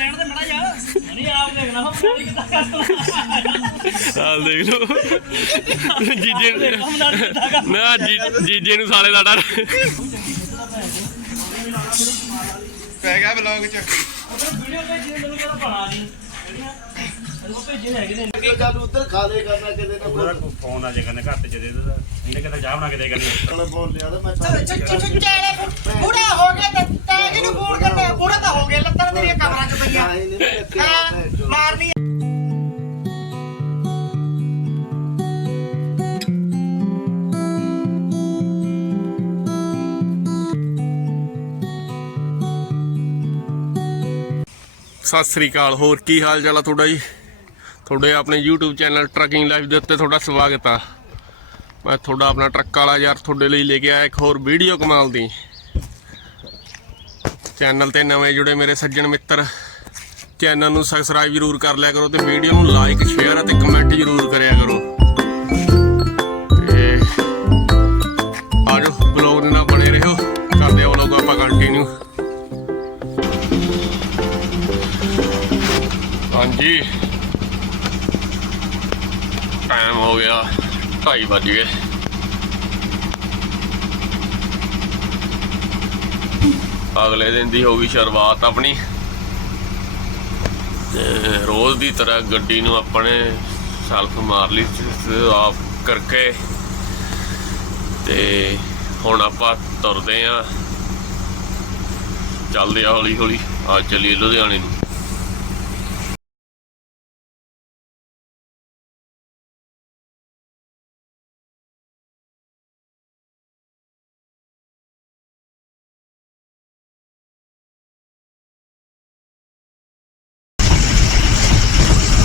ਲੈਣ ਦੇ ਮੜਾ ਜਾ ਨਹੀਂ ਆਪ ਦੇਖਣਾ ਹੋ ਕੋਈ ਕਿੱਦਾਂ ਕਰਦਾ। ਹਾਲ ਦੇਖ ਲਓ। ਜੀਜੇ ਨਾ ਜੀ- ਜੀਜੇ ਨੂੰ ਸਾਲੇ ਦਾ ਡਰ ਪੈ ਗਿਆ ਬਲੌਗ ਚ। ਵੀਡੀਓ ਭੇਜੀ ਮੈਨੂੰ ਕਿਹੜਾ ਬਣਾ ਨਹੀਂ ਜਿਹੜੀਆਂ ਉਹ ਭੇਜੇ ਹੈਗੇ ਨੇ ਚੱਲ ਉੱਧਰ ਖਾ ਲੇ ਕਰਨਾ ਕਿਤੇ ਨਾ ਪੂਰਾ ਫੋਨ ਆ ਜੇ ਕਹਿੰਦੇ ਘੱਟ ਚ ਦੇ ਦੇ ਇਹਨੇ ਕਹਿੰਦਾ ਚਾਹ ਬਣਾ ਕੇ ਦੇ ਕਰਨੀ ਕੋਈ ਬੋਲ ਲਿਆ ਤਾਂ ਮੈਂ ਬੁੜੇ ਹੋ ਗਏ ਤੇ ਤੈਂ ਕਿਹਨੂੰ ਫੋਨ ਕਰਨਾ ਬੁੜਾ ਤਾਂ ਹੋ ਗਏ ਲੱਤਾਂ ਤੇਰੀਆਂ ਕਮਰਾਂ 'ਚ ਪਈਆਂ। ਨਹੀਂ ਨਹੀਂ ਰੱਖਿਆ ਹਾਂ, ਮਾਰਨੀ ਸਤਿ ਸ੍ਰੀ ਅਕਾਲ ਹੋਰ ਕੀ ਹਾਲ ਚਾਲ ਆ ਤੁਹਾਡਾ ਜੀ? ਤੁਹਾਡੇ ਆਪਣੇ YouTube ਚੈਨਲ ਟਰੱਕਿੰਗ ਲਾਈਫ ਦੇ ਉੱਤੇ ਤੁਹਾਡਾ ਸਵਾਗਤ ਆ। ਮੈਂ ਤੁਹਾਡਾ ਆਪਣਾ ਟਰੱਕ ਵਾਲਾ ਯਾਰ ਤੁਹਾਡੇ ਲਈ ਲੈ ਕੇ ਆਇਆ ਇੱਕ ਹੋਰ ਵੀਡੀਓ ਕਮਾਲ ਦੀ। ਚੈਨਲ ਤੇ ਨਵੇਂ ਜੁੜੇ ਮੇਰੇ ਸੱਜਣ ਮਿੱਤਰ, ਚੈਨਲ ਨੂੰ ਸਬਸਕ੍ਰਾਈਬ ਜ਼ਰੂਰ ਕਰ ਲਿਆ ਕਰੋ ਤੇ ਵੀਡੀਓ ਨੂੰ ਲਾਈਕ ਸ਼ੇਅਰ ਅਤੇ ਕਮੈਂਟ ਜ਼ਰੂਰ ਕਰਿਆ ਕਰੋ। ਤੇ ਆਜੋ ਬਲੌਗ ਦੇ ਨਾਲ ਬਣੇ ਰਹੋ, ਕਰਦੇ ਆ ਵਲੌਗ ਆਪਾਂ ਕੰਟੀਨਿਊ ਹਾਂਜੀ। ਟਾਈਮ ਹੋ ਗਿਆ। 2:30 ਵੱਜ ਗਏ। ਅਗਲੇ ਦਿਨ ਦੀ ਹੋ ਗਈ ਸ਼ੁਰੂਆਤ ਆਪਣੀ। ਤੇ ਰੋਜ਼ ਦੀ ਤਰ੍ਹਾਂ ਗੱਡੀ ਨੂੰ ਆਪਣੇ ਸੈਲਫ ਮਾਰ ਲਈ ਆਫ ਕਰਕੇ। ਤੇ ਹੁਣ ਆਪਾਂ ਤੁਰਦੇ ਆ। ਚੱਲਦੇ ਆ ਹੌਲੀ ਹੌਲੀ ਆ ਚੱਲੀਏ ਲੁਧਿਆਣੇ ਨੂੰ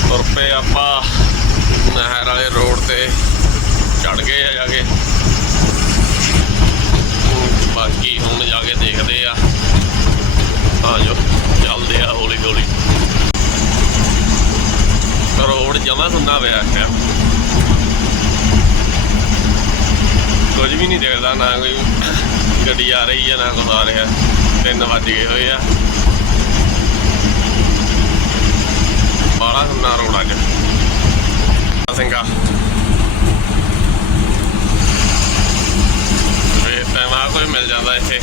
ਤੁਰ ਪਏ ਆਪਾਂ ਨਹਿਰ ਵਾਲੇ ਰੋਡ ਤੇ ਚੜ ਗਏ ਆ ਜਾ ਕੇ ਬਾਕੀ ਹੁਣ ਜਾ ਕੇ ਦੇਖਦੇ ਆ ਆ ਜੋ ਚੱਲਦੇ ਆ ਹੌਲੀ ਹੌਲੀ ਰੋਡ ਜਮਾ ਸੁੰਨਾ ਪਿਆ ਹੈ ਕੁਝ ਵੀ ਨਹੀਂ ਦਿਖਦਾ ਨਾ ਕੋਈ ਗੱਡੀ ਆ ਨਾ ਕੁਛ ਰਿਹਾ 3 ਵੱਜ ਗਏ ਹੋਏ ਆ। ਬਾਲਾ ਸੁੰਨਾ ਰੋਡ ਅੱਜ ਸਿੰਘਾ। ਵੇ ਟਾਈਮ ਕੋਈ ਮਿਲ ਜਾਂਦਾ ਇੱਥੇ।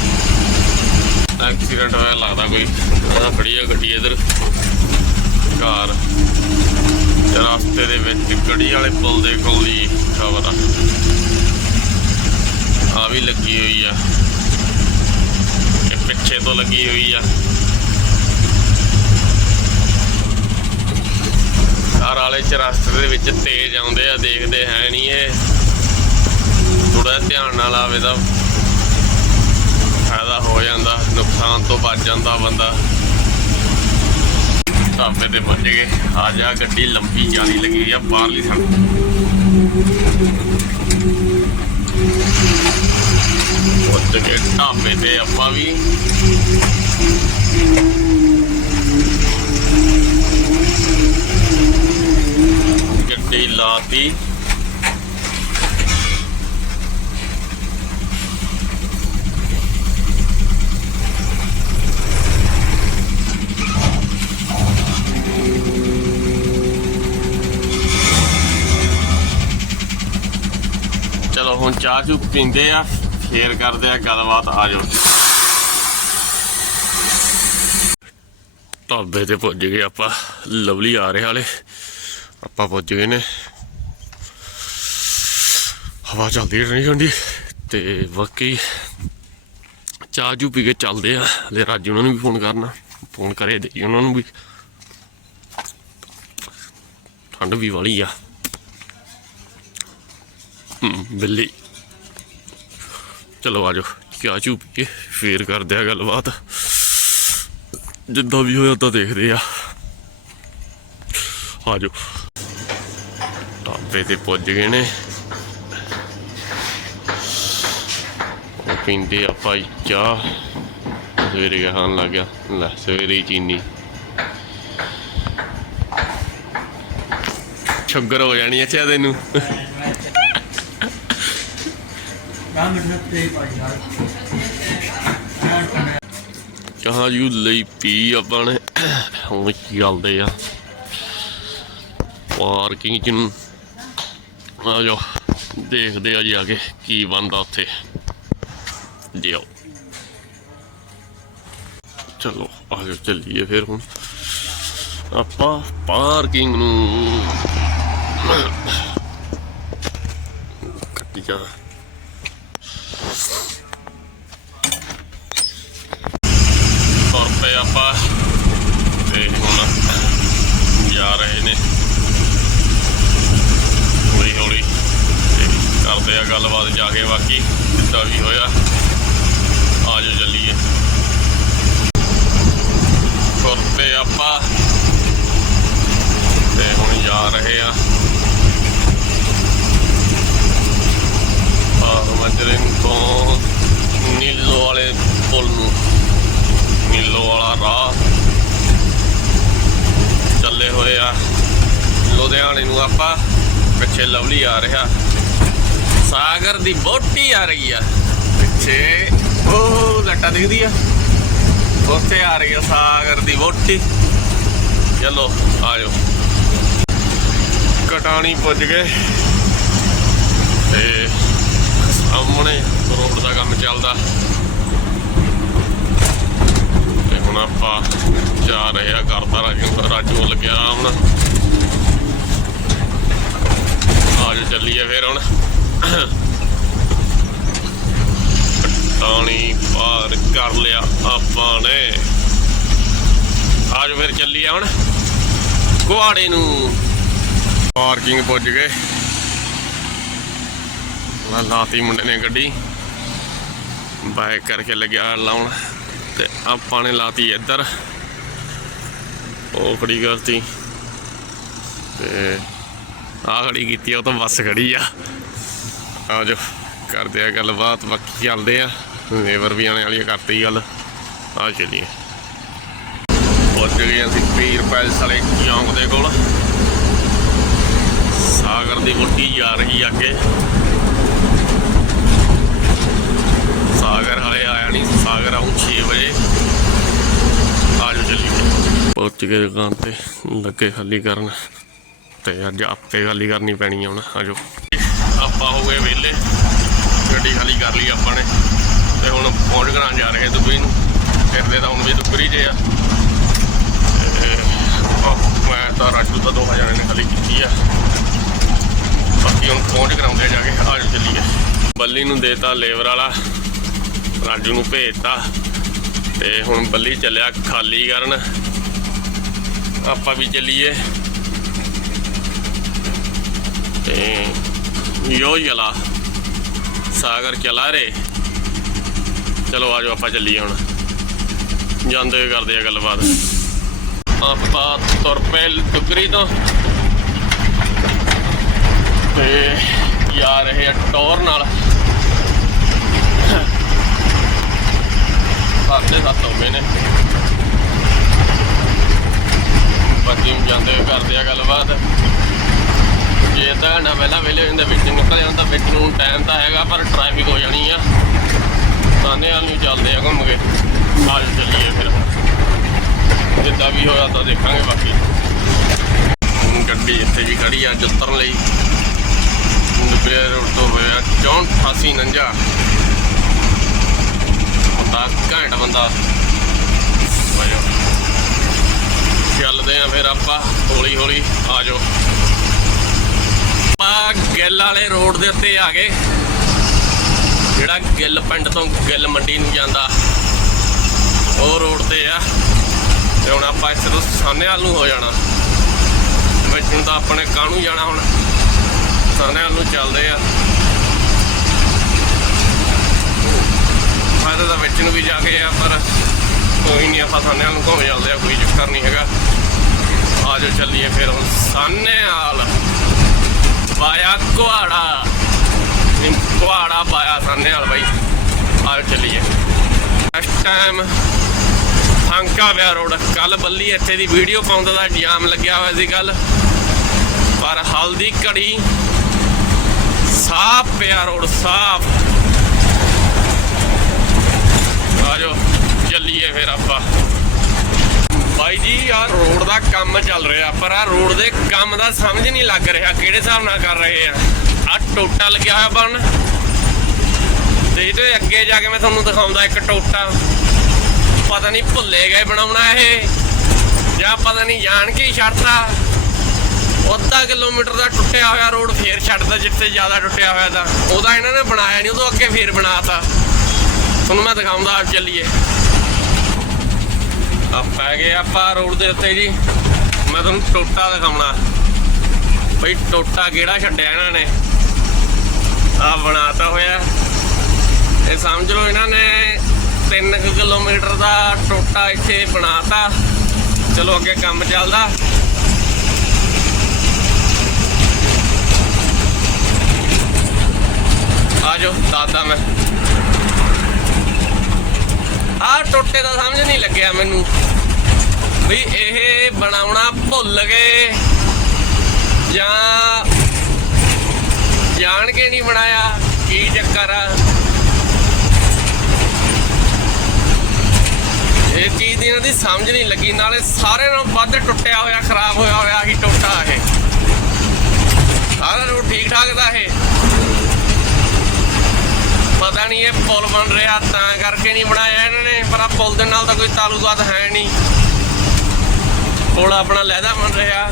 ਐਕਸੀਡੈਂਟ ਹੋਇਆ, ਲੱਗਦਾ ਕੋਈ। ਆ ਖੜੀ ਆ ਗੱਡੀ ਇਧਰ। ਕਾਰ। ਰਸਤੇ ਦੇ ਵਿੱਚ ਗੱਡੀ ਵਾਲੇ ਪੁਲ ਦੇ ਕੋਲ ਦੀ ਖਬਰ ਆ। ਆ ਵੀ ਲੱਗੀ ਹੋਈ ਆ। ਪਿੱਛੇ ਤੋਂ ਲੱਗੀ ਹੋਈ ਆ। ਕਾਰ ਵਾਲੇ ਚ ਦੇ ਵਿੱਚ ਤੇਜ਼ ਆਉਂਦੇ ਆ, ਦੇਖਦੇ ਹੈ ਨਹੀਂ ਇਹ। ਥੋੜਾ ਧਿਆਨ ਨਾਲ ਆਵੇ ਤਾਂ ਫਾਇਦਾ ਹੋ ਜਾਂਦਾ, ਨੁਕਸਾਨ ਤੋਂ ਬਚ ਜਾਂਦਾ ਬੰਦਾ। ਢਾਬੇ ਤੇ ਪਹੁੰਚ ਗਏ। ਆ ਜਾ ਗੱਡੀ ਲੰਬੀ ਜਾਣੀ ਲੱਗੀ ਆ, ਬਾਹਰਲੀ ਸੜਕ ਪਹੁੰਚ ਗਏ ਢਾਬੇ ਤੇ ਆਪਾਂ ਵੀ। ਗੱਡੀ ਲਾਤੀ ਚਲੋ ਹੁਣ ਚਾਹ ਚੂ ਪੀਂਦੇ ਆ, ਫੇਰ ਕਰਦੇ ਆ ਗੱਲਬਾਤ, ਆ ਜਾਓ। ਢਾਬੇ ਤੇ ਪਹੁੰਚ ਗਏ ਆਪਾਂ, ਲਵਲੀ ਆ ਰਹੇ ਹਾਲੇ। ਆਪਾਂ ਪਹੁੰਚ ਗਏ ਨੇ। ਹਵਾ ਚੱਲਦੀ ਰਹੀ ਹੁੰਦੀ, ਤੇ ਬਾਕੀ ਚਾਹ ਚੂ ਪੀ ਕੇ ਚੱਲਦੇ ਆ। ਲੈ ਰਾਜੂ ਉਹਨਾਂ ਨੂੰ ਵੀ ਫੋਨ ਕਰਨਾ ਫੋਨ ਕਰੇ ਦੇ ਉਹਨਾਂ ਨੂੰ ਵੀ। ਠੰਡ ਵੀ ਵਾਲੀ ਆ। ਬਿੱਲੀ। ਚਲੋ ਆਜੋ ਚਾਹ ਚੂ ਫੇਰ ਕਰਦੇ ਆ ਗੱਲਬਾਤ। ਜਿੱਦਾਂ ਵੀ ਹੋਇਆ ਤਾਂ ਦੇਖਦੇ ਆ। ਆਜੋ ਢਾਬੇ ਤੇ ਪੁੱਜ ਗਏ ਨੇ। ਉਹ ਪੀਂਦੇ ਆਪਾਂ ਚਾਹ। ਸਵੇਰੇ ਖਾਣ ਲੱਗ ਗਿਆ। ਲੈ, ਸਵੇਰੇ ਹੀ ਚੀਨੀ। ਛੱਗਰ ਹੋ ਜਾਣੀ ਹੈ ਚਾਹ ਤੈਨੂੰ। ਚਾਹ ਜੂ ਲਈ ਪੀ ਆਪਾਂ ਨੇ? ਹੁਣ ਚੱਲਦੇ ਆ? ਪਾਰਕਿੰਗ ਚ ਨੂੰ। ਆ ਜਾਓ, ਦੇਖਦੇ ਆ ਜੀ ਆ ਕੇ ਕੀ ਬਣਦਾ ਉੱਥੇ। ਜਿਓ ਚਲੋ, ਆ ਜਾਓ, ਚੱਲੀਏ ਫਿਰ ਹੁਣ। ਆਪਾਂ ਪਾਰਕਿੰਗ ਨੂੰ। ਕੱਟੀ ਜਾ ਤੁਰ ਪਏ ਆਪਾਂ ਤੇ ਹੁਣ ਜਾ ਰਹੇ ਨੇ ਹੌਲੀ ਹੌਲੀ ਤੇ ਕਰਦੇ ਆ ਗੱਲਬਾਤ ਜਾ ਕੇ ਬਾਕੀ ਜਿੱਦਾਂ ਵੀ ਹੋਇਆ ਆ ਜਾਓ ਚੱਲੀਏ ਤੁਰ ਪਏ ਆਪਾਂ ਤੇ ਹੁਣ ਜਾ ਰਹੇ ਆ ਆ ਮੰਜਰਿੰਗ ਤੋਂ ਨੀਲੋ ਵਾਲੇ ਪੁਲ ਨੂੰ ਨੀਲੋ ਵਾਲਾ ਰਾਹ ਚੱਲੇ ਹੋਏ ਆ ਲੁਧਿਆਣੇ ਨੂੰ ਆਪਾਂ ਪਿੱਛੇ ਲਵਲੀ ਆ ਰਿਹਾ ਸਾਗਰ ਦੀ ਬੋਟੀ ਆ ਰਹੀ ਆ ਪਿੱਛੇ ਉਹ ਲੱਟਾ ਦਿਖਦੀ ਆ ਉੱਥੇ ਆ ਰਹੀ ਆ ਸਾਗਰ ਦੀ ਬੋਟੀ ਚਲੋ ਆਜੋ ਕਟਾਣੀ ਗਏ। ਤੇ ਸਾਹਮਣੇ ਰੋਡ ਦਾ ਕੰਮ ਚੱਲਦਾ। ਤੇ ਹੁਣ ਆਪਾਂ ਜਾ ਰਹੇ ਆ ਕਰਦਾ ਰਾਜੂ ਰਾਜੂ ਵੱਲ ਗਿਆ ਹੁਣ ਆਜੋ ਚੱਲੀਏ ਫਿਰ ਹੁਣ। ਕਟਾਣੀ ਪਾਰ ਕਰ ਲਿਆ ਆਪਾਂ ਨੇ। ਆਜੋ ਫਿਰ ਚੱਲੀਏ ਹੁਣ। ਕੁਆੜੇ ਨੂੰ। ਪਾਰਕਿੰਗ ਪੁੱਜ ਗਏ। ਮੈਂ ਲਾਤੀ ਮੁੰਡੇ ਨੇ ਗੱਡੀ। ਬਾਈਕ ਕਰਕੇ ਲੱਗਿਆ ਲਾਉਣ। ਤੇ ਆਪਾਂ ਨੇ ਲਾਤੀ ਇੱਧਰ। ਉਹ ਖੜੀ ਕਰਤੀ। ਤੇ ਆਹ ਖੜੀ ਕੀਤੀ ਉਹ ਤਾਂ ਬੱਸ ਖੜੀ ਆ। ਆ ਜੋ ਕਰਦੇ ਆ ਗੱਲਬਾਤ, ਬਾਕੀ ਚੱਲਦੇ ਆ। ਲੇਬਰ ਵੀ ਆਣੇ ਵਾਲੀ ਕਰਤੀ ਗੱਲ। ਆ ਚੱਲੀਏ। ਪਹੁੰਚ ਗਏ ਅਸੀਂ ਪੀਰ ਪੈਲਸ ਵਾਲੇ ਚੌਂਕ ਦੇ ਕੋਲ। ਸਾਗਰ ਦੀ ਗੁੱਟੀ ਜਾ ਰਹੀ ਅੱਗੇ। ਸਾਗਰ ਹਲੇ ਆਇਆ ਨਹੀਂ, ਸਾਗਰ ਆਉਂ 6 ਵਜੇ। ਆਜੋ ਚੱਲੀਏ। ਪਹੁੰਚ ਗਏ ਦੁਕਾਨ ਤੇ, ਲੱਗੇ ਖਾਲੀ ਕਰਨ। ਤੇ ਅੱਜ ਆਪੇ ਖਾਲੀ ਕਰਨੀ ਪੈਣੀ ਆ ਹੁਣ, ਆਜੋ। ਆਪਾਂ ਹੋ ਗਏ ਵਿਹਲੇ, ਗੱਡੀ ਖਾਲੀ ਕਰ ਲਈ ਆਪਾਂ ਨੇ। ਤੇ ਹੁਣ ਪਹੁੰਚ ਕਰਾਂ ਜਾ ਰਹੇ ਦੁਬਈ ਨੂੰ। ਫਿਰਦੇ ਤਾਂ ਹੁਣ ਵੀ ਦੁਬਈ ਜੇ ਆ। ਤੇ ਮੈਂ ਤਾਂ ਰਾਜੂ ਤਾਂ ਦੋ ਹਜ਼ਾਰ ਨੇ ਖਾਲੀ ਕੀਤੀ ਆ। ਬਾਕੀ ਹੁਣ ਪਹੁੰਚ ਕਰਾਉਂਦੇ ਜਾ ਕੇ ਆਜੋ ਚੱਲੀਏ। ਬੱਲੀ ਨੂੰ ਦੇਤਾ ਲੇਬਰ ਵਾਲਾ, ਰਾਜੂ ਨੂੰ ਭੇਜਤਾ। ਤੇ ਹੁਣ ਬੱਲੀ ਚੱਲਿਆ ਖਾਲੀ ਕਰਨ। ਆਪਾਂ ਵੀ ਚੱਲੀਏ। ਤੇ ਯੋ ਯਲਾ ਸਾਗਰ ਚਲਾ ਰੇ ਚਲੋ ਆਜੋ ਆਪਾਂ ਚੱਲੀਏ ਹੁਣ। ਜਾਂਦੇ ਹੋਏ ਕਰਦੇ ਆ ਗੱਲਬਾਤ। ਆਪਾਂ ਤੁਰ ਪਏ ਟੁਕਰੀ ਤੋਂ। ਤੇ ਜਾ ਰਹੇ ਆ ਟੌਰ ਨਾਲ। ਸਾਢੇ ਸੱਤ ਹੋ ਗਏ ਨੇ। ਬਾਕੀ ਜਾਂਦੇ ਹੋਏ ਕਰਦੇ ਆ ਗੱਲਬਾਤ। ਜੇ ਤਾਂ ਨਾ ਪਹਿਲਾਂ ਵੇਲੇ ਹੁੰਦੇ, ਵਿੱਚ ਨਿਕਲ ਜਾਂਦਾ ਵਿੱਚ ਨੂੰ ਟਾਈਮ ਤਾਂ ਹੈਗਾ, ਪਰ ਟ੍ਰੈਫਿਕ ਹੋ ਜਾਣੀ ਆ। ਸਾਨੇ ਵਾਲ ਨੂੰ ਚੱਲਦੇ ਆ ਘੁੰਮ ਕੇ। ਆਜ ਚੱਲੀਏ ਫਿਰ। ਜਿੱਦਾਂ ਵੀ ਹੋਇਆ ਤਾਂ ਦੇਖਾਂਗੇ ਬਾਕੀ। ਗੱਡੀ ਇੱਥੇ ਵੀ ਖੜੀ ਆ ਅੱਜ ਲਈ। ਦੁਪਹਿਰ ਰੋਡ ਤੋਂ ਹੋਇਆ 64 ਨੰਜਾ ਬੰਦਾ ਘੈਂਟ ਬੰਦਾ। ਆਜੋ ਚੱਲਦੇ ਆ ਫਿਰ ਆਪਾਂ ਹੌਲੀ ਹੌਲੀ ਆ ਜਾਓ। ਆਪਾਂ ਗਿੱਲ ਵਾਲੇ ਰੋਡ ਦੇ ਉੱਤੇ ਆ ਗਏ। ਜਿਹੜਾ ਗਿੱਲ ਪਿੰਡ ਤੋਂ ਗਿੱਲ ਮੰਡੀ ਨੂੰ ਜਾਂਦਾ, ਉਹ ਰੋਡ ਤੇ ਆ। ਤੇ ਹੁਣ ਆਪਾਂ ਇੱਥੇ ਤੋਂ ਸਾਨੇਵਾਲ ਨੂੰ ਹੋ ਜਾਣਾ। ਵਿੱਚ ਨੂੰ ਤਾਂ ਆਪਣੇ ਕਾਹਨੂੰ ਜਾਣਾ ਹੁਣ? ਸਾਨੇਵਾਲ ਨੂੰ ਚੱਲਦੇ ਆ। ਫਾਇਦਾ ਤਾਂ ਵਿੱਚ ਨੂੰ ਵੀ ਜਾ ਕੇ ਆ, ਪਰ ਕੋਈ ਨਹੀਂ, ਆਪਾਂ ਸਾਨੇਵਾਲ ਨੂੰ ਘੁੰਮ ਜਾਂਦੇ ਆ, ਕੋਈ ਚੱਕਰ ਨਹੀਂ ਹੈਗਾ। ਆਜੋ ਚੱਲੀਏ ਫਿਰ ਹੁਣ। ਸਾਨੇਵਾਲ ਪਾਇਆ ਕੁਹਾੜਾ। ਨਹੀਂ, ਕੁਹਾੜਾ ਪਾਇਆ ਸਾਨੇ ਵਾਲ ਬਾਈ ਆਜੋ ਚੱਲੀਏ। ਇਸ ਟਾਈਮ ਹੰਕਾ ਵਿਆ ਰੋਡ। ਕੱਲ ਬੱਲੀ ਇੱਥੇ ਦੀ ਵੀਡੀਓ ਪਾਉਂਦਾ ਦਾ ਜਾਮ ਲੱਗਿਆ ਹੋਇਆ ਸੀ ਕੱਲ ਪਰ ਹਲਦੀ ਘੜੀ ਸਾਫ਼ ਪਿਆ ਰੋਡ, ਸਾਫ਼। ਆਜੋ ਚੱਲੀਏ ਫਿਰ ਆਪਾਂ। ਬਾਈ ਜੀ, ਆ ਰੋਡ ਦਾ ਕੰਮ ਚੱਲ ਰਿਹਾ, ਪਰ ਆ ਰੋਡ ਦੇ ਕੰਮ ਦਾ ਸਮਝ ਨਹੀਂ ਲੱਗ ਰਿਹਾ, ਕਿਹੜੇ ਹਿਸਾਬ ਨਾਲ ਕਰ ਰਹੇ ਆ? ਆ ਟੋਟਾ ਲੱਗਿਆ ਹੋਇਆ ਬਣ ਤੇ ਇਹਦੇ ਅੱਗੇ ਜਾ ਕੇ ਮੈਂ ਤੁਹਾਨੂੰ ਦਿਖਾਉਂਦਾ ਇੱਕ ਟੋਟਾ। ਪਤਾ ਨਹੀਂ ਭੁੱਲੇ ਗਏ ਬਣਾਉਣਾ ਇਹ, ਜਾਂ ਪਤਾ ਨਹੀਂ ਜਾਣ ਕੇ ਹੀ ਛੱਡਤਾ। ਅੱਧਾ ਕਿਲੋਮੀਟਰ ਦਾ ਟੁੱਟਿਆ ਹੋਇਆ ਰੋਡ ਫੇਰ ਛੱਡਦਾ ਜਿੱਥੇ ਜ਼ਿਆਦਾ ਟੁੱਟਿਆ ਹੋਇਆ ਤਾਂ। ਉਹਦਾ ਇਹਨਾਂ ਨੇ ਬਣਾਇਆ ਨਹੀਂ ਉਦੋਂ ਅੱਗੇ ਫੇਰ ਬਣਾਤਾ। ਤੁਹਾਨੂੰ ਮੈਂ ਦਿਖਾਉਂਦਾ ਆਪ ਚੱਲੀਏ। ਆ ਪੈ ਗਏ ਆਪਾਂ ਰੋਡ ਦੇ ਉੱਤੇ ਜੀ। ਮੈਂ ਤੁਹਾਨੂੰ ਟੋਟਾ ਦਿਖਾਉਣਾ। ਬਈ ਟੋਟਾ ਕਿਹੜਾ ਛੱਡਿਆ ਇਹਨਾਂ ਨੇ? ਆ ਬਣਾਤਾ ਹੋਇਆ। ਇਹ ਸਮਝ ਲਓ ਇਹਨਾਂ ਨੇ 3 ਕਿਲੋਮੀਟਰ ਦਾ ਟੋਟਾ ਇੱਥੇ ਬਣਾਤਾ। ਚਲੋ ਅੱਗੇ ਕੰਮ ਚੱਲਦਾ। ਆ ਜਾਓ ਦਾਦਾ ਮੈਂ। ਆਹ ਟੋਟੇ ਦਾ ਸਮਝ ਨਹੀਂ ਲੱਗਿਆ ਮੈਨੂੰ। ਵੀ ਇਹ ਬਣਾਉਣਾ ਭੁੱਲ ਗਏ। ਜਾਂ ਜਾਣ ਕੇ ਨਹੀਂ ਬਣਾਇਆ, ਕੀ ਚੱਕਰ ਆ? ਇਹ ਚੀਜ਼ ਦੀ ਇਹਨਾਂ ਦੀ ਸਮਝ ਨਹੀਂ ਲੱਗੀ, ਨਾਲੇ ਸਾਰੇ ਨਾਲੋਂ ਵੱਧ ਟੁੱਟਿਆ ਹੋਇਆ, ਖਰਾਬ ਹੋਇਆ ਹੋਇਆ ਹੀ ਟੋਟਾ ਇਹ। ਸਾਰਾ ਰੋਡ ਠੀਕ ਠਾਕ ਦਾ ਇਹ। ਪਤਾ ਨਹੀਂ ਇਹ ਪੁਲ ਬਣ ਰਿਹਾ, ਤਾਂ ਕਰਕੇ ਨਹੀਂ ਬਣਾਇਆ ਇਹਨਾਂ ਨੇ, ਪਰ ਆ ਪੁਲ ਦੇ ਨਾਲ ਤਾਂ ਕੋਈ ਤਾਲੁਕਾਤ ਹੈ ਨਹੀਂ। ਪੁਲ ਆਪਣਾ ਲਹਿਦਾ ਬਣ ਰਿਹਾ,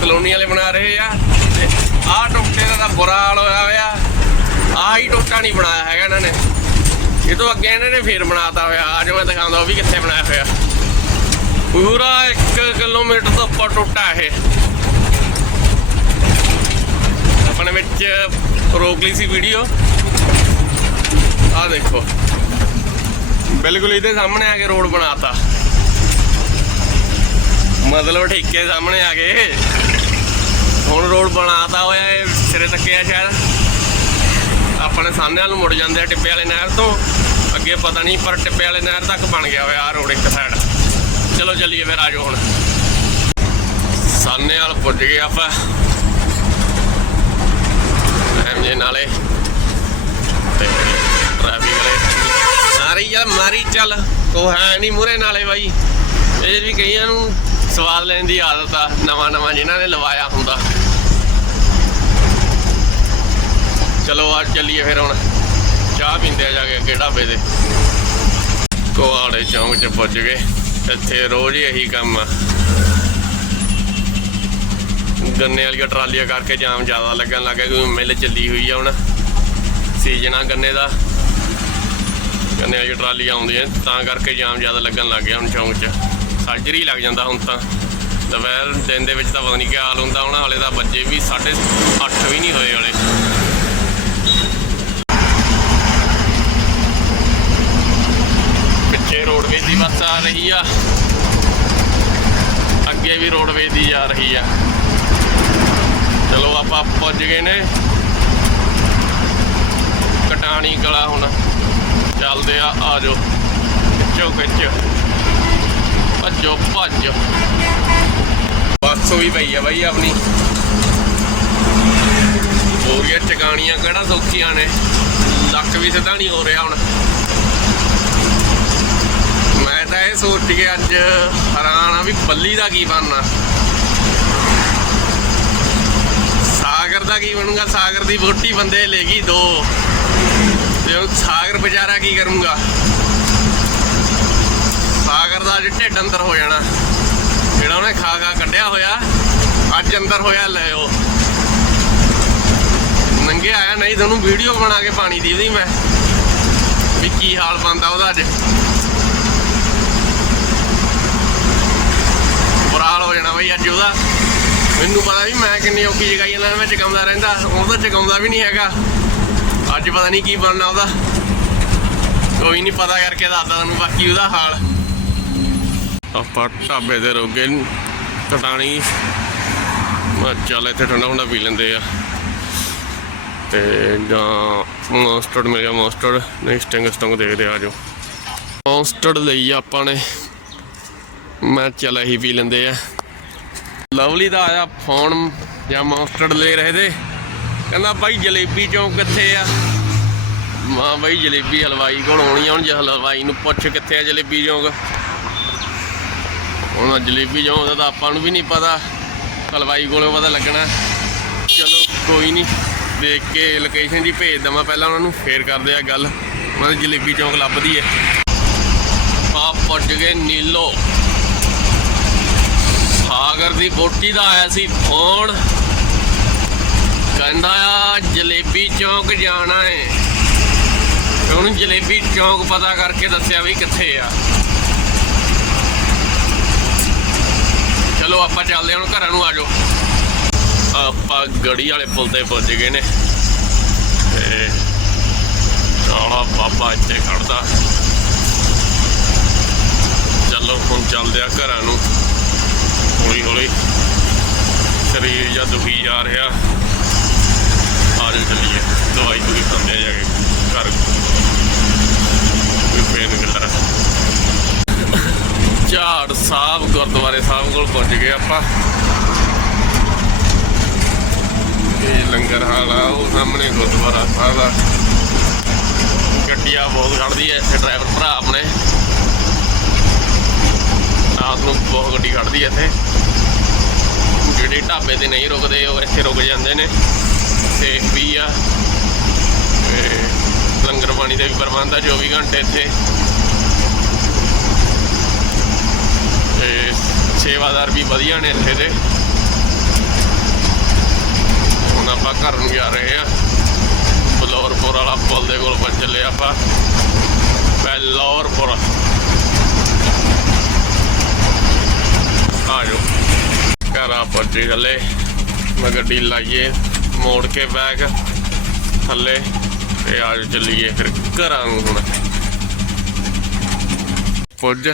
ਕਲੋਨੀ ਵਾਲੇ ਬਣਾ ਰਹੇ ਆ, ਤੇ ਆਹ ਟੋਟੇ ਦਾ ਤਾਂ ਬੁਰਾ ਹਾਲ ਹੋਇਆ ਹੋਇਆ। ਆਹ ਹੀ ਟੋਟਾ ਨਹੀਂ ਬਣਾਇਆ ਹੈਗਾ ਇਹਨਾਂ ਨੇ। ਇਹ ਤੋਂ ਅੱਗੇ ਇਹਨਾਂ ਨੇ ਫੇਰ ਬਣਾਤਾ ਹੋਇਆ ਅੱਜ ਮੈਂ ਦਿਖਾਉਂਦਾ, ਉਹ ਵੀ ਕਿੱਥੇ ਬਣਾਇਆ ਹੋਇਆ। ਪੂਰਾ 1 ਕਿਲੋਮੀਟਰ ਤੋਂ ਉੱਪਰ ਟੁੱਟਾ ਇਹ। ਆਪਣੇ ਵਿੱਚ ਰੋਕ ਲਈ ਸੀ ਵੀਡੀਓ। ਆਹ ਦੇਖੋ। ਬਿਲਕੁਲ ਇਹਦੇ ਸਾਹਮਣੇ ਆ ਕੇ ਰੋਡ ਬਣਾਤਾ। ਮਤਲਬ ਠੇਕੇ ਸਾਹਮਣੇ ਆ ਗਏ ਹੁਣ ਰੋਡ ਬਣਾਤਾ ਹੋਇਆ ਇਹ ਸਿਰੇ ਤੱਕਿਆ ਸ਼ਾਇਦ ਆਪਣੇ ਸਾਹਮਣੇ ਵੱਲ ਮੁੜ ਜਾਂਦੇ ਆ ਟਿੱਬੇ ਵਾਲੇ ਨਹਿਰ ਤੋਂ। ਅੱਗੇ ਪਤਾ ਨਹੀਂ ਪਰ ਟਿੱਬੇ ਵਾਲੇ ਨਹਿਰ ਤੱਕ ਬਣ ਗਿਆ ਹੋਇਆ ਆ ਰੋਡ ਇੱਕ ਸਾਈਡ ਚਲੋ ਚੱਲੀਏ ਫਿਰ ਆਜੋ ਹੁਣ। ਸਾਹਮਣੇ ਵਾਲ ਪੁੱਜ ਗਏ ਆਪਾਂ। ਐਮਜੇ ਨਾਲੇ। ਤੇ ਮਾਰੀ ਚੱਲ ਮਾਰੀ ਚੱਲ। ਕੋ ਹੈ ਨਹੀਂ ਮੂਰੇ ਨਾਲੇ ਬਾਈ। ਇਹ ਵੀ ਕਈਆਂ ਨੂੰ ਸਵਾਦ ਲੈਣ ਦੀ ਆਦਤ ਆ, ਨਵਾਂ ਨਵਾਂ ਜਿਨ੍ਹਾਂ ਨੇ ਲਵਾਇਆ ਹੁੰਦਾ। ਚਲੋ ਆ ਚੱਲੀਏ ਫਿਰ ਹੁਣ। ਚਾਹ ਪੀਂਦੇ ਆ ਜਾ ਕੇ ਅੱਗੇ ਢਾਬੇ ਦੇ ਕੋਆੜੇ ਚੌਂਕ 'ਚ ਪੁੱਜ ਗਏ। ਇੱਥੇ ਰੋਜ਼ ਹੀ ਇਹੀ ਕੰਮ ਆ। ਗੰਨੇ ਵਾਲੀਆਂ ਟਰਾਲੀਆਂ ਕਰਕੇ ਜਾਮ ਜ਼ਿਆਦਾ ਲੱਗਣ ਲੱਗਾ ਕਿਉਂਕਿ ਮਿਲ ਚੱਲੀ ਹੋਈ ਆ ਹੁਣ। ਸੀਜ਼ਨ ਆ ਗੰਨੇ ਦਾ। ਗੰਨੇ ਵਾਲੀ ਟਰਾਲੀ ਆਉਂਦੀ ਹੈ, ਤਾਂ ਕਰਕੇ ਜਾਮ ਜ਼ਿਆਦਾ ਲੱਗਣ ਲੱਗ ਗਿਆ ਹੁਣ ਚੌਂਕ 'ਚ। ਸਰਜਰੀ ਲੱਗ ਜਾਂਦਾ ਹੁਣ ਤਾਂ। ਦੁਪਹਿਰ ਦਿਨ ਦੇ ਵਿੱਚ ਤਾਂ ਪਤਾ ਨਹੀਂ ਕੀ ਹਾਲ ਹੁੰਦਾ, ਹੁਣ ਹਾਲੇ ਤਾਂ ਬੱਚੇ ਵੀ 8:30 ਵੀ ਨਹੀਂ ਹੋਏ ਹਲੇ। ਪਿੱਛੇ ਰੋਡਵੇਜ਼ ਦੀ ਬੱਸ ਆ ਰਹੀ ਆ। ਅੱਗੇ ਵੀ ਰੋਡਵੇਜ਼ ਦੀ ਜਾ ਰਹੀ ਆ। ਚਲੋ ਆਪਾਂ ਪੁੱਜ ਗਏ ਨੇ। ਕਟਾਣੀ ਕਲਾ ਹੁਣ। ਚੱਲਦੇ ਆ ਆ ਜਾਓ। ਖਿੱਚੋ ਖਿੱਚ। ਭੱਜੋ, ਭੱਜ। ਬੱਸ ਵੀ ਪਈ ਆ ਬਾਈ ਆਪਣੀ। ਹੋਰੀਆਂ ਚਕਾਣੀਆਂ ਕਿਹੜਾ ਸੌਖੀਆਂ ਨੇ। ਲੱਕ ਵੀ ਸਿੱਧਾ ਨਹੀਂ ਹੋ ਰਿਹਾ ਹੁਣ। ਮੈਂ ਤਾਂ ਇਹ ਸੋਚ ਕੇ ਅੱਜ ਹੈਰਾਨ ਆ ਵੀ ਬੱਲੀ ਦਾ ਕੀ ਬਣਨਾ। ਸਾਗਰ ਦਾ ਕੀ ਬਣੂਗਾ? ਸਾਗਰ ਦੀ ਵੋਟੀ ਬੰਦੇ ਲੈ ਗਈ ਦੋ। ਤੇ ਹੁਣ ਸਾਗਰ ਵਿਚਾਰਾ ਕੀ ਕਰੂੰਗਾ? ਸਾਗਰ ਦਾ ਅੱਜ ਢਿੱਡ ਅੰਦਰ ਹੋ ਜਾਣਾ। ਜਿਹੜਾ ਉਹਨੇ ਖਾ ਖਾ ਕੱਢਿਆ ਹੋਇਆ, ਅੱਜ ਅੰਦਰ ਹੋਇਆ, ਲੈ ਉਹ ਨੰਗੇ ਆਇਆ, ਨਹੀਂ ਤੁਹਾਨੂੰ ਵੀਡੀਓ ਬਣਾ ਕੇ ਪਾਣੀ ਦੀ ਉਹਦੀ ਮੈਂ। ਵੀ ਕੀ ਹਾਲ ਬੰਦਾ ਉਹਦਾ ਅੱਜ। ਬੁਰਾ ਹੋ ਜਾਣਾ ਬਈ ਅੱਜ ਉਹਦਾ। ਮੈਨੂੰ ਪਤਾ ਵੀ ਮੈਂ ਕਿੰਨੀ ਔਖੀ ਜਗਾਈ ਜਾਂਦਾ ਮੈਂ ਚਕਾਉਂਦਾ ਰਹਿੰਦਾ ਉਹ ਤਾਂ ਚਕਾਉਂਦਾ ਵੀ ਨਹੀਂ ਹੈਗਾ। ਅੱਜ ਪਤਾ ਨਹੀਂ ਕੀ ਬਣਨਾ ਉਹਦਾ। ਕੋਈ ਨਹੀਂ ਪਤਾ ਕਰਕੇ ਦੱਸਦਾ ਤੁਹਾਨੂੰ ਬਾਕੀ ਉਹਦਾ ਹਾਲ। ਆਪਾਂ ਢਾਬੇ ਦੇ ਰੋਗੇ ਕਟਾਣੀ ਮੈਂ ਚੱਲ ਇੱਥੇ ਠੰਡਾ ਹੁੰਦਾ ਪੀ ਲੈਂਦੇ ਆ। ਤੇ ਜਾਂ ਮੋਸਟਰਡ ਮਿਲ ਗਿਆ ਮੋਸਟਰਡ, ਨਹੀਂ ਸਟਿੰਗ ਸਟੰਗ ਦੇਖਦੇ ਆ ਜੋ ਮੋਸਟਰਡ ਲਈ ਆਪਾਂ ਨੇ ਮੈਂ ਚੱਲ ਇਹੀ ਪੀ ਲੈਂਦੇ ਆ। ਲਵਲੀ ਦਾ ਆਇਆ ਫੋਨ, ਜਾਂ ਮੋਸਟਰਡ ਲੈ ਰਹੇ ਤੇ। ਕਹਿੰਦਾ ਬਾਈ ਜਲੇਬੀ ਚੌਂਕ ਕਿੱਥੇ ਆ? ਮਾਂ ਬਾਈ ਜਲੇਬੀ ਹਲਵਾਈ ਕੋਲ ਆਉਣੀ ਆ, ਹੁਣ ਜੇ ਹਲਵਾਈ ਨੂੰ ਪੁੱਛ ਕਿੱਥੇ ਆ ਜਲੇਬੀ ਚੌਂਕ? ਹੁਣ ਜਲੇਬੀ ਜਾਉਂਦਾ ਤਾਂ ਆਪਾਂ ਨੂੰ ਵੀ ਨਹੀਂ ਪਤਾ, ਹਲਵਾਈ ਕੋਲੋਂ ਪਤਾ ਲੱਗਣਾ। ਚਲੋ, ਕੋਈ ਨਹੀਂ, ਦੇਖ ਕੇ ਲੋਕੇਸ਼ਨ ਦੀ ਭੇਜ ਦਵਾਂ ਪਹਿਲਾਂ ਉਹਨਾਂ ਨੂੰ, ਫੇਰ ਕਰਦੇ ਆ ਗੱਲ। ਉਹਨਾਂ ਦੀ ਜਲੇਬੀ ਚੌਂਕ ਲੱਭਦੀ ਹੈ ਆ ਪਹੁੰਚ ਗਏ ਨੀਲੋ। ਸਾਗਰ ਦੀ ਬੋਟੀ ਦਾ ਆਇਆ ਸੀ ਫੋਨ। ਕਹਿੰਦਾ ਆ ਜਲੇਬੀ ਚੌਂਕ ਜਾਣਾ ਹੈ ਤੇ ਉਹਨੂੰ ਜਲੇਬੀ ਚੌਂਕ ਪਤਾ ਕਰਕੇ ਦੱਸਿਆ ਵੀ ਕਿੱਥੇ ਆ। ਚਲੋ ਆਪਾਂ ਚੱਲਦੇ ਹਾਂ, ਹੁਣ ਘਰਾਂ ਨੂੰ ਆਜੋ ਆਪਾਂ ਗੜੀ ਵਾਲੇ ਪੁਲ ਤੇ ਪਹੁੰਚ ਗਏ ਨੇ। ਤੇ ਆਹ ਬਾਬਾ ਇੱਥੇ ਖੜਦਾ। ਚਲੋ, ਹੁਣ ਚੱਲਦੇ ਆ ਘਰਾਂ ਨੂੰ। ਹੌਲੀ ਹੌਲੀ ਸਰੀਰ ਜਾਂ ਦੁਖੀ ਜਾ ਰਿਹਾ। ਆਜੋ ਚੱਲੀਏ। ਦਵਾਈ ਦੂਈ ਖਾਂਦੇ ਆ ਜਾ ਕੇ ਘਰ ਕੋਈ ਪੇਨ ਕਿਲਰ ਝਾੜ ਸਾਹਿਬ ਗੁਰਦੁਆਰੇ ਸਾਹਿਬ ਕੋਲ ਪਹੁੰਚ ਗਏ ਆਪਾਂ। ਇਹ ਲੰਗਰ ਹਾਲ ਆ, ਉਹ ਸਾਹਮਣੇ ਗੁਰਦੁਆਰਾ ਸਾਹਿਬ ਆ। ਗੱਡੀਆਂ ਬਹੁਤ ਖੜਦੀ ਐ ਇੱਥੇ ਡਰਾਈਵਰ ਭਰਾ ਆਪਣੇ। ਰਾਤ ਨੂੰ ਬਹੁਤ ਗੱਡੀ ਖੜਦੀ ਐ ਇੱਥੇ। ਜਿਹੜੇ ਢਾਬੇ ਤੇ ਨਹੀਂ ਰੁਕਦੇ, ਉਹ ਇੱਥੇ ਰੁਕ ਜਾਂਦੇ ਨੇ। ਸੇਫ ਵੀ ਆ। ਤੇ ਲੰਗਰ ਪਾਣੀ ਦਾ ਵੀ ਪ੍ਰਬੰਧ ਆ 24 ਘੰਟੇ ਇੱਥੇ ਤੇ ਸੇਵਾਦਾਰ ਵੀ ਵਧੀਆ ਨੇ ਇੱਥੇ ਦੇ। ਹੁਣ ਆਪਾਂ ਘਰ ਨੂੰ ਜਾ ਰਹੇ ਆ ਬਲੌਰਪੁਰ ਵਾਲਾ ਪੁਲ ਦੇ ਕੋਲ ਪਹੁੰਚ ਚੱਲੇ ਆਪਾਂ। ਬਲੌਰਪੁਰ। ਆ ਜਾਓ। ਘਰ ਆ ਪਹੁੰਚੇ ਹਲੇ। ਮੈਂ ਗੱਡੀ ਲਾਈਏ, ਮੋੜ ਕੇ ਬੈਗ ਥੱਲੇ ਤੇ ਆਜੋ ਚੱਲੀਏ ਫਿਰ ਘਰਾਂ ਨੂੰ ਹੁਣ। ਪੁੱਜ।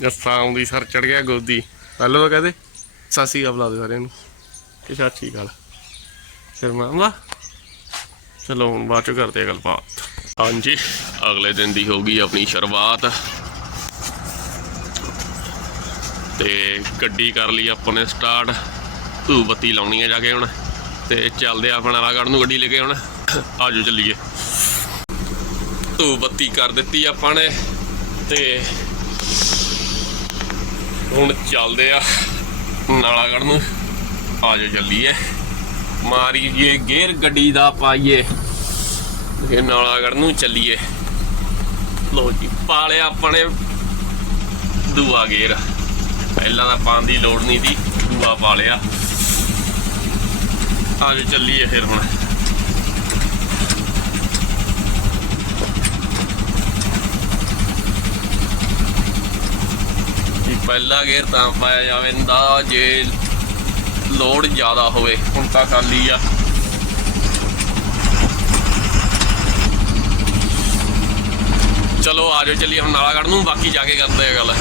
ਜੱਸਾ ਆਉਂਦੀ ਸਰ ਚੜ ਗਿਆ ਗੋਦੀ। ਹੈਲੋ ਕਹਦੇ, ਸਾਸੀ ਕਾ ਬੁਲਾ ਦੇ ਸਾਰਿਆਂ ਨੂੰ। ਕਿ ਸਤਿ ਸ਼੍ਰੀ ਅਕਾਲ। ਫਿਰ ਮਾਮਾ ਚਲੋ, ਹੁਣ ਬਾਅਦ ਚ ਕਰਦੇ ਆ ਗੱਲਬਾਤ। ਹਾਂਜੀ, ਅਗਲੇ ਦਿਨ ਦੀ ਹੋ ਗਈ ਆਪਣੀ ਸ਼ੁਰੂਆਤ। ਤੇ ਗੱਡੀ ਕਰ ਲਈ ਆਪਾਂ ਨੇ ਸਟਾਰਟ। ਧੂ ਬੱਤੀ ਲਾਉਣੀ ਹੈ ਜਾ ਕੇ ਹੁਣ। ਤੇ ਚੱਲਦੇ ਆ ਆਪਣਾ ਰਾਗੜ ਨੂੰ ਗੱਡੀ ਲੈ ਕੇ ਹੁਣ। ਆਜੋ ਚੱਲੀਏ। ਧੂ ਬੱਤੀ ਕਰ ਦਿੱਤੀ ਆਪਾਂ ਨੇ। ਤੇ ਹੁਣ ਚੱਲਦੇ ਆ ਨਾਲਾਗੜ ਨੂੰ। ਆ ਆਜੋ ਚੱਲੀਏ ਮਾਰੀਏ ਗੇਅਰ ਗੱਡੀ ਦਾ ਪਾਈਏ ਇਹ ਨਾਲਾਗੜ ਨੂੰ ਚੱਲੀਏ। ਲੋ ਜੀ, ਪਾਲਿਆ ਆਪਣੇ ਦੂਆ ਗੇਅਰ। ਪਹਿਲਾਂ ਤਾਂ ਪਾਉਣ ਦੀ ਲੋੜ ਨਹੀਂ ਦੀ ਦੂਆ ਪਾਲਿਆ ਆ ਆਜੋ ਚੱਲੀਏ ਫਿਰ ਹੁਣ। ਪਹਿਲਾ ਗੇਅਰ ਤਾਂ ਪਾਇਆ ਜਾਵੇ ਦਾ ਜੇ ਲੋਡ ਜ਼ਿਆਦਾ ਹੋਵੇ। ਹੁਣ ਤਾਂ ਖਾਲੀ ਆ। ਚਲੋ, ਆ ਜਾਓ, ਚੱਲੀਏ ਹੁਣ ਨਾਲਾਗੜ ਨੂੰ, ਬਾਕੀ ਜਾ ਕੇ ਕਰਦੇ ਆ ਗੱਲ।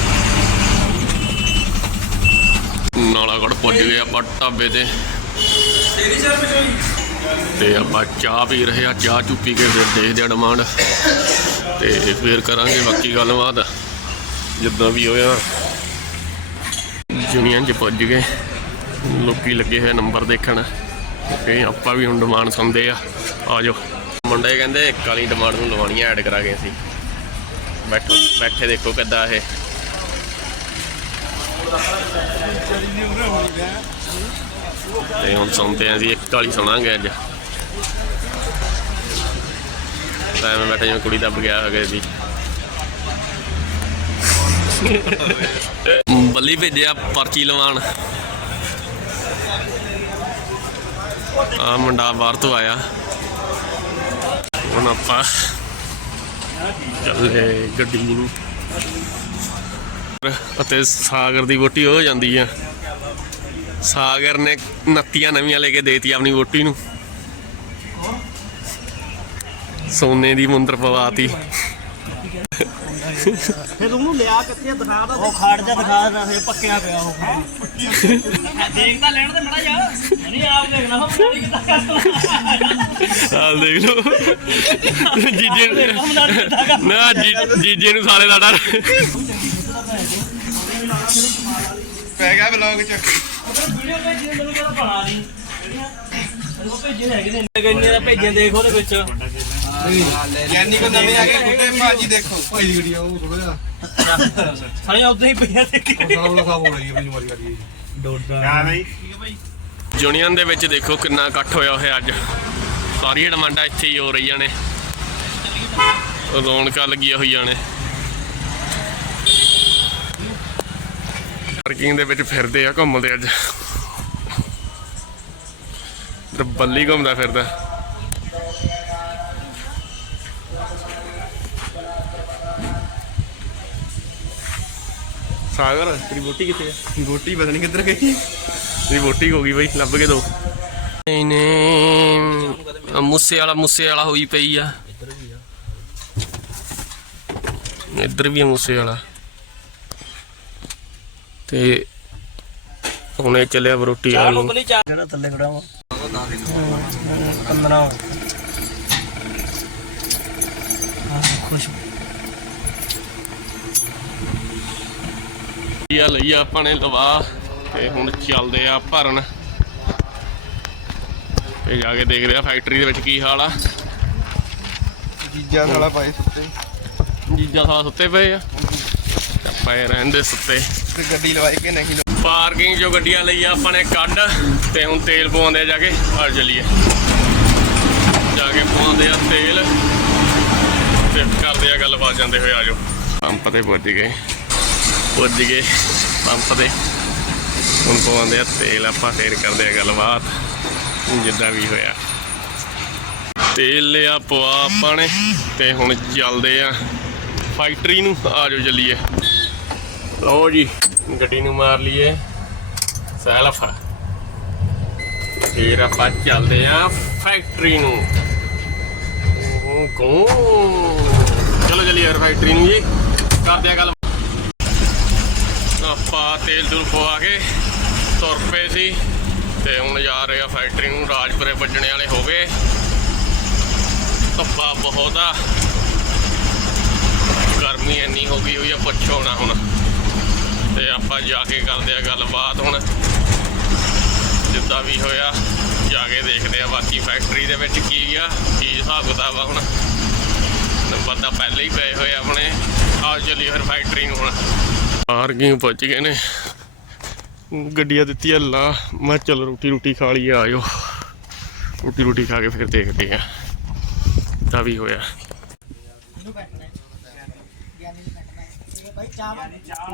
ਨਾਲਾਗੜ ਪਹੁੰਚ ਗਏ ਆਪਾਂ ਢਾਬੇ ਤੇ। ਤੇ ਆਪਾਂ ਚਾਹ ਪੀ ਰਹੇ ਆ, ਚਾਹ ਚੁ ਕੇ ਫਿਰ ਦੇਖਦੇ ਆ ਡਿਮਾਂਡ। ਤੇ ਫਿਰ ਕਰਾਂਗੇ ਬਾਕੀ ਗੱਲਬਾਤ, ਜਿੱਦਾਂ ਵੀ ਹੋਇਆ। ਯੂਨੀਅਨ ਚ ਪੁੱਜ ਗਏ। ਲੋਕੀ ਲੱਗੇ ਹੋਏ ਨੰਬਰ ਦੇਖਣ। ਤੇ ਆਪਾਂ ਵੀ ਹੁਣ ਡਿਮਾਂਡ ਸੁਣਦੇ ਆ। ਆ ਜਾਓ। ਮੁੰਡੇ ਕਹਿੰਦੇ ਇੱਕ ਵਾਲੀ ਡਿਮਾਂਡ ਨੂੰ ਲਵਾਉਣੀ ਐਡ ਕਰਾ ਕੇ ਅਸੀਂ। ਬੈਠੋ, ਬੈਠੇ ਦੇਖੋ ਕਿੱਦਾਂ ਇਹ। ਤੇ ਹੁਣ ਸੁਣਦੇ ਆਂ ਜੀ, ਇੱਕ ਵਾਲੀ ਸੁਣਾਂਗੇ ਅੱਜ। ਤਾਂ ਮੈਂ ਬੈਠਾ ਜਿਵੇਂ ਕੁੜੀ ਦੱਬ ਗਿਆ ਹੋਵੇ ਸੀ ਬੱਲੀ ਭੇਜਿਆ ਪਰਚੀ ਲਵਾਣ ਆ ਮੁੰਡਾ ਬਾਹਰ ਤੋਂ ਆਇਆ। ਹੁਣ ਆਪਾਂ ਚੱਲੇ ਗੱਡੀ ਨੂੰ। ਅਤੇ ਸਾਗਰ ਦੀ ਵੋਟੀ ਹੋ ਜਾਂਦੀ ਆ। ਸਾਗਰ ਨੇ ਨੱਤੀਆਂ ਨਵੀਆਂ ਲੈ ਕੇ ਦੇਤੀ ਆਪਣੀ ਵੋਟੀ ਨੂੰ। ਸੋਨੇ ਦੀ ਮੁੰਦਰ ਪਵਾਤੀ ਫਿਰ ਉਹਨੂੰ ਲਿਆ ਕਿੱਥੇ ਦਿਖਾ ਦਾ ਉਹ ਖਾੜ ਜਾ ਦਿਖਾ ਦੇਣਾ ਫਿਰ ਪੱਕਿਆ ਪਿਆ ਉਹ। ਦੇਖ ਤਾਂ ਲੈਣ ਤੇ ਮੜਾ ਜਾ ਨਹੀਂ ਆਪ ਦੇਖਣਾ ਹੋ ਮਨਾਲੀ ਕਿੱਦਾਂ ਕਰਦਾ ਆ ਦੇਖ ਲਓ। ਜੀਜੇ ਨਾ ਜੀ- ਜੀਜੇ ਨੂੰ ਸਾਲੇ ਦਾ ਡਰ। ਪੈ ਗਿਆ ਬਲੌਗ ਚ। ਵੀਡੀਓ ਭੇਜੀ ਮੈਨੂੰ ਕਿਹੜਾ ਬਣਾ ਲਈ ਜਿਹੜੀਆਂ ਉਹ ਭੇਜੇ ਹੈਗੇ ਨੇ ਕਿੰਨੇ ਦਾ ਭੇਜੇ ਦੇਖ ਉਹਦੇ ਵਿੱਚ। ਯਾਨੀ ਕੋ ਨਵੇਂ ਆ ਗਏ ਬੁੱਢੇ ਭਾਜੀ ਦੇਖੋ। ਭਾਈ ਦੀ ਗੱਡੀ ਆ ਉਹ ਥੋੜਾ ਜਿਹਾ। ਸਾਲੇ ਉਦਾਂ ਹੀ ਪਈਆ ਤੇ ਬੜਾ ਸਾਫ਼ ਹੋ ਰਹੀ ਹੈ ਬਈ ਮਾਰੀ ਗੱਡੀ ਹਾਂ ਬਈ। ਯੂਨੀਅਨ ਦੇ ਵਿੱਚ ਦੇਖੋ ਕਿੰਨਾ ਇਕੱਠ ਹੋਇਆ ਹੋਇਆ ਅੱਜ। ਸਾਰੀਆਂ ਡਿਮਾਂਡਾਂ ਇੱਥੇ ਹੀ ਹੋ ਰਹੀਆਂ ਨੇ। ਰੌਣਕਾਂ ਲੱਗੀਆਂ ਹੋਈਆਂ ਨੇ। ਪਾਰਕਿੰਗ ਦੇ ਵਿੱਚ ਫਿਰਦੇ ਆ ਘੁੰਮਦੇ ਅੱਜ। ਤੇ ਬੱਲੀ ਘੁੰਮਦਾ ਫਿਰਦਾ। ਸਾਗਰ ਤੇਰੀ ਬੋਟੀ ਕਿੱਥੇ ਆ? ਗੋਟੀ ਪਤਾ ਨਹੀਂ ਕਿੱਧਰ ਗਈ। ਤੇਰੀ ਵੋਟੀ ਹੋ ਗਈ ਬਈ ਲੱਭ ਕੇ ਦੋ। ਇਹਨੇ ਮੂਸੇ ਵਾਲਾ ਮੂਸੇ ਵਾਲਾ ਹੋਈ ਪਈ ਆ। ਇੱਧਰ ਵੀ ਆ। ਮੂਸੇ ਵਾਲਾ। ਤੇ ਹੁਣੇ ਚੱਲਿਆ ਰੋਟੀ ਆ ਗਈ ਜਿਹੜਾ ਥੱਲੇ ਖੜਾ ਵਾ। 15 ਖੁਸ਼ ਆ ਲਈ ਆਪਾਂ ਨੇ ਲਵਾ। ਤੇ ਹੁਣ ਚੱਲਦੇ ਆ ਭਰਨ। ਤੇ ਜਾ ਕੇ ਦੇਖਦੇ ਆ ਫੈਕਟਰੀ ਦੇ ਵਿੱਚ ਕੀ ਹਾਲ ਆ। ਜੀਜਾ ਸਾਲਾ ਪਾਏ ਸੁੱਤੇ। ਜੀਜਾ ਸਾਲਾ ਸੁੱਤੇ ਪਏ ਆ। ਪਏ ਰਹਿੰਦੇ ਸੁੱਤੇ। ਤੇ ਗੱਡੀ ਲਵਾਈ ਕਿ ਨਹੀਂ ਪਾਰਕਿੰਗ ਜੋ ਗੱਡੀਆਂ ਲਈ ਆ ਆਪਾਂ ਨੇ ਕੱਢ ਤੇ ਹੁਣ ਤੇਲ ਪਵਾਉਂਦੇ ਆ ਜਾ ਕੇ ਆ ਚੱਲੀਏ। ਜਾ ਕੇ ਪਵਾਉਂਦੇ ਆ ਤੇਲ। ਤੇ ਕਰਦੇ ਆ ਗੱਲਬਾਤ ਜਾਂਦੇ ਹੋਏ ਆਜੋ ਪੰਪ ਤੇ ਪੁੱਜ ਗਏ। ਪੁੱਜ ਗਏ। ਪੰਪ ਤੇ। ਹੁਣ ਪਵਾਉਂਦੇ ਆ ਤੇਲ, ਆਪਾਂ ਫੇਰ ਕਰਦੇ ਆ ਗੱਲਬਾਤ, ਜਿੱਦਾਂ ਵੀ ਹੋਇਆ। ਤੇਲ ਲਿਆ, ਪਵਾ ਆਪਾਂ ਨੇ, ਤੇ ਹੁਣ ਚੱਲਦੇ ਆ ਫੈਕਟਰੀ ਨੂੰ। ਆਜੋ ਚੱਲੀਏ। ਲਓ ਜੀ, ਗੱਡੀ ਨੂੰ ਮਾਰ ਲਈਏ। ਸੈਲਫ। ਫਿਰ ਆਪਾਂ ਚੱਲਦੇ ਆ ਫੈਕਟਰੀ ਨੂੰ। ਉਹ ਕੋ ਚਲੋ ਚਲੀਏ ਯਾਰ ਫੈਕਟਰੀ ਨੂੰ ਜੀ। ਕਰਦੇ ਆ ਗੱਲ। ਪਾ ਤੇਲ ਤੂਲ ਪਵਾ ਕੇ ਤੁਰ ਪਏ ਸੀ ਤੇ ਹੁਣ ਜਾ ਰਹੇ ਆ ਫੈਕਟਰੀ ਨੂੰ, ਰਾਜਪੁਰੇ ਵੱਜਣੇ ਵਾਲੇ ਹੋ ਗਏ। ਧੁੱਪਾ ਬਹੁਤ ਆ। ਗਰਮੀ ਇੰਨੀ ਹੋ ਗਈ ਹੋਈ ਆ, ਪੁੱਛੋ ਨਾ ਹੁਣ। ਤੇ ਆਪਾਂ ਜਾ ਕੇ ਕਰਦੇ ਆ ਗੱਲਬਾਤ ਹੁਣ। ਜਿੱਦਾਂ ਵੀ ਹੋਇਆ, ਜਾ ਕੇ ਦੇਖਦੇ ਆ ਬਾਕੀ ਫੈਕਟਰੀ ਦੇ ਵਿੱਚ ਕੀ ਆ, ਕੀ ਹਿਸਾਬ ਕਿਤਾਬ ਆ ਹੁਣ। ਨੰਬਰ ਤਾਂ ਪਹਿਲੇ ਹੀ ਪਏ ਹੋਏ ਆਪਣੇ। ਆ ਚੱਲੀ ਫਿਰ ਫੈਕਟਰੀ ਨੂੰ ਹੁਣ। ਪਾਰਕਿੰਗ ਪਹੁੰਚ ਗਏ ਨੇ। ਗੱਡੀਆਂ ਦਿੱਤੀਆਂ ਲਾ ਮੈਂ ਕਿਹਾ ਚਲੋ ਰੋਟੀ ਰੋਟੀ ਖਾ ਲਈਏ ਆਇਓ ਰੋਟੀ ਰੋਟੀ ਖਾ ਕੇ ਫਿਰ ਦੇਖਦੇ ਆ। ਤਾਂ ਵੀ ਹੋਇਆ।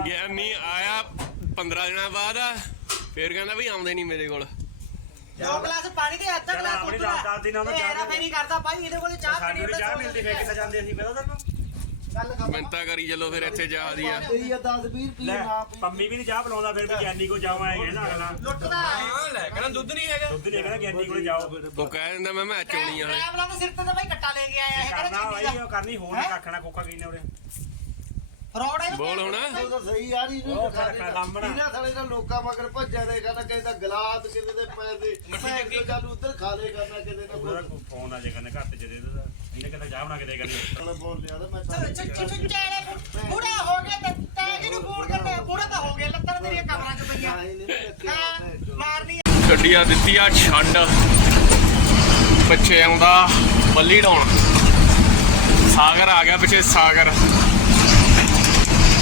ਗਿਆਨੀ ਆਇਆ 15 ਦਿਨਾਂ ਬਾਅਦ ਆ ਫਿਰ ਕਹਿੰਦਾ ਵੀ ਆਉਂਦੇ ਨਹੀਂ ਮੇਰੇ ਕੋਲ। ਦੋ ਗਲਾਸ ਪਾਣੀ ਦੇ ਅੱਧਾ ਗਲਾਸ ਆਪਣੀ ਦੁੱਧ ਦਾ ਇਹ ਫੇਰੀ ਕਰਦਾ ਭਾਈ ਇਹਦੇ ਕੋਲ ਚਾਹ ਪੀਣੀ ਚਾਹ ਮਿਲਦੀ ਫੇਰ ਕਿੱਥੇ ਜਾਂਦੇ ਸੀ ਪਤਾ ਤੈਨੂੰ? ਗੱਲ ਖਤਮ ਮਿੰਤਾ ਕਰੀ ਚੱਲੋ ਫਿਰ ਇੱਥੇ ਜਾ ਦੀ ਆ। ਇਹ 10 20 ਰੁਪਏ ਲੈ ਨਾ ਪੰਮੀ ਵੀ ਨਹੀਂ ਚਾਹ ਪਿਲਾਉਂਦਾ ਫਿਰ ਵੀ ਗਿਆਨੀ ਕੋ ਜਾਵਾਂ ਕਹਿੰਦਾ ਅਗਲਾ। ਲੁੱਟਦਾ। ਲੈ ਕਹਿੰਦਾ ਦੁੱਧ ਨਹੀਂ ਹੈਗਾ। ਦੁੱਧ ਨਹੀਂ ਕਹਿੰਦਾ ਗਿਆਨੀ ਕੋਲ ਜਾਓ। ਉਹ ਕਹਿ ਦਿੰਦਾ ਮੈਂ ਮੈਚ ਆਉਣੀ ਆ। ਡਰਾਈਵਰਾਂ ਦੇ ਸਿਰ ਤੇ ਤਾਂ ਭਾਈ ਕੱਟਾ ਲੈ ਕੇ ਆਇਆ ਇਹ ਕਰਨਾ ਕਹਿੰਦਾ ਭਾਈ ਉਹ ਕਰਨੀ ਹੋਰ ਨਹੀਂ ਕੱਖਣਾ ਕੋਕਾ ਕਿਨੇ ਉਹਦੇ। ਫਰੋਡ ਹੈ ਬੋਲ ਹੁਣ। ਉਹ ਤਾਂ ਸਹੀ ਯਾਰ ਇਹਨੂੰ। ਇਹਨਾਂ ਥਲੇ ਦਾ। ਲੋਕਾਂ ਮਗਰ ਭੱਜਿਆ ਨੇ ਕਹਿੰਦਾ ਕਹਿੰਦਾ ਗਲਾਸ ਕਿਤੇ ਦੇ ਪੈਸੇ ਮੈਂ ਚੱਲ ਉੱਧਰ ਖਾ ਲੇ ਕਰਨਾ ਕਿਤੇ ਨਾ ਫੋਨ ਆ ਜੇ ਕਰਨੇ ਘੱਟ ਜੇ ਦੇ ਦੇ ਇਹਨੇ ਕਹਿੰਦਾ ਚਾਹ ਬਣਾ ਕੇ ਦੇ ਕਰਨੀ ਚਲ ਬੋਲ ਲਿਆ ਤਾਂ ਮੈਂ ਚਿੱਚੜੇ ਬੁੜੇ ਹੋ ਗਏ ਤੇ ਤੈਂ ਕਿਹਨੂੰ ਫੋਨ ਕਰਨਾ? ਬੁੜਾ ਤਾਂ ਹੋ ਗਏ ਲੱਤਾਂ ਤੇਰੀਆਂ ਕਮਰਾਂ 'ਚ ਪਈਆਂ। ਹਾਂ, ਮਾਰਨੀ ਗੱਡੀਆਂ ਦਿੱਤੀਆਂ ਛੱਡ। ਪਿੱਛੇ ਆਉਂਦਾ ਬੱਲੀ ਢਾਉਣ ਸਾਗਰ ਆ ਗਿਆ ਪਿੱਛੇ ਸਾਗਰ।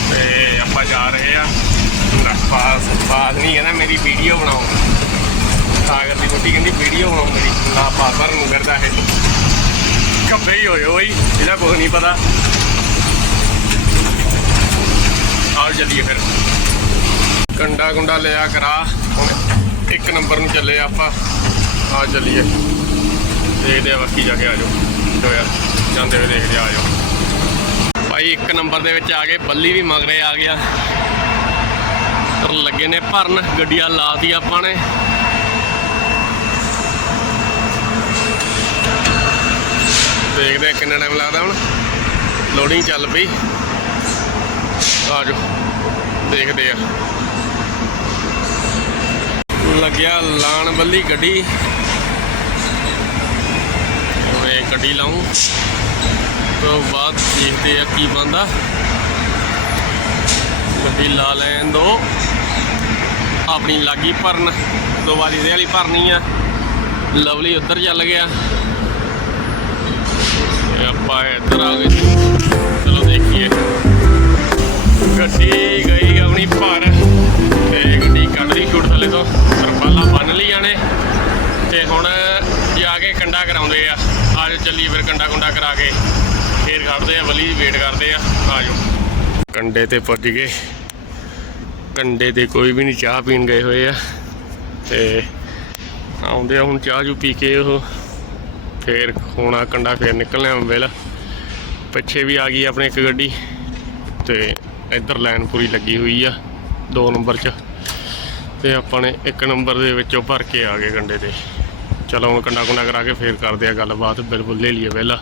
ਤੇ ਆਪਾਂ ਜਾ ਰਹੇ ਆ। ਪਾਸ ਪਾਸ ਨਹੀਂ ਕਹਿੰਦਾ ਮੇਰੀ ਵੀਡੀਓ ਬਣਾਓ। ਸਾਗਰ ਦੀ ਰੋਟੀ ਕਹਿੰਦੀ ਵੀਡੀਓ ਬਣਾਓ ਮੇਰੀ। ਨਾ ਪਾਪਰ ਨੂੰ ਕਰਦਾ ਹੈ ਕੱਬੇ ਹੀ ਹੋਇਓ ਬਈ ਇਹਦਾ ਕੁਝ ਨਹੀਂ ਪਤਾ। ਆਓ ਚੱਲੀਏ ਫਿਰ। ਕੰਡਾ ਕੁੰਡਾ ਲਿਆ ਕਰਾ। ਹੁਣ ਇੱਕ ਨੰਬਰ ਨੂੰ ਚੱਲੇ ਆਪਾਂ। ਆ ਚੱਲੀਏ। ਦੇਖਦੇ ਆ ਬਾਕੀ ਜਾ ਕੇ ਆ ਜਾਓ। ਹੋਇਆ ਜਾਂਦੇ ਹੋਏ ਦੇਖਦੇ ਆ ਜਾਓ। ਭਾਈ, ਇੱਕ ਨੰਬਰ ਦੇ ਵਿੱਚ ਆ ਗਏ ਬੱਲੀ ਵੀ ਮਗਰੇ ਆ ਗਿਆ। ਲੱਗੇ ਨੇ ਭਰਨ। ਗੱਡੀਆਂ ਲਾਤੀ ਆਪਾਂ ਨੇ। ਦੇਖਦੇ ਆ ਕਿੰਨਾ ਟਾਈਮ ਲੱਗਦਾ ਹੁਣ। ਲੋਡਿੰਗ ਚੱਲ ਪਈ। ਆ ਜਾਓ ਦੇਖਦੇ ਆ ਲੱਗਿਆ ਲਾਣ ਬੱਲੀ ਗੱਡੀ। ਹੁਣ ਗੱਡੀ ਲਾਉਂ ਤੋਂ ਬਾਅਦ ਦੇਖਦੇ ਆ ਕੀ ਬੰਦਾ ਗੱਡੀ ਲਾ ਲੈਣ ਦੋ। ਆਪਣੀ ਲਾਗੀ ਭਰਨ। ਦੋ ਵਾਰੀ ਇਹਦੇ ਵਾਲੀ ਭਰਨੀ ਆ। ਲਵਲੀ ਉੱਧਰ ਚੱਲ ਗਿਆ। ਆਪਾਂ ਇੱਧਰ ਆ ਗਏ। ਚਲੋ ਦੇਖੀਏ। ਗੱਡੀ ਗਈ ਆਪਣੀ ਭਾਰ। ਤੇ ਗੱਡੀ ਕੱਢ ਲਈ ਸ਼ੂਟ ਥੱਲੇ ਤੋਂ। ਤਰਪਾਲਾਂ ਬੰਨ ਲਈ ਜਾਣੇ ਤੇ ਹੁਣ ਜਾ ਕੇ ਕੰਡਾ ਕਰਾਉਂਦੇ ਆ। ਆਜੋ ਚੱਲੀ ਫਿਰ ਕੰਡਾ ਕੁੰਡਾ ਕਰਾ ਕੇ। ਫੇਰ ਕੱਢਦੇ ਆ, ਵਲੀ ਵੇਟ ਕਰਦੇ ਆ। ਆਜੋ ਕੰਡੇ ਤੇ ਪੁੱਜ ਗਏ। ਕੰਡੇ ਤੇ ਕੋਈ ਵੀ ਨਹੀਂ ਚਾਹ ਪੀਣ ਗਏ ਹੋਏ ਆ। ਤੇ ਆਉਂਦੇ ਆ ਹੁਣ ਚਾਹ ਜੂ ਪੀ ਕੇ ਉਹ। ਫੇਰ ਹੋਣਾ ਕੰਡਾ ਫੇਰ ਨਿਕਲਣਾ ਵੇਲਾ ਪਿੱਛੇ ਵੀ ਆ ਗਈ ਆਪਣੇ ਇੱਕ ਗੱਡੀ ਤੇ ਇੱਧਰ ਲਾਈਨ ਪੂਰੀ ਲੱਗੀ ਹੋਈ ਆ 2 ਨੰਬਰ 'ਚ ਤੇ ਆਪਾਂ ਨੇ ਇੱਕ ਨੰਬਰ ਦੇ ਵਿੱਚੋਂ ਭਰ ਕੇ ਆ ਗਏ ਕੰਡੇ ਤੇ। ਚਲੋ ਹੁਣ ਕੰਡਾ ਕੁੰਡਾ ਕਰਾ ਕੇ ਫੇਰ ਕਰਦੇ ਆ ਗੱਲਬਾਤ, ਬਿਲਕੁਲ ਲੈ ਲਈਏ ਪਹਿਲਾਂ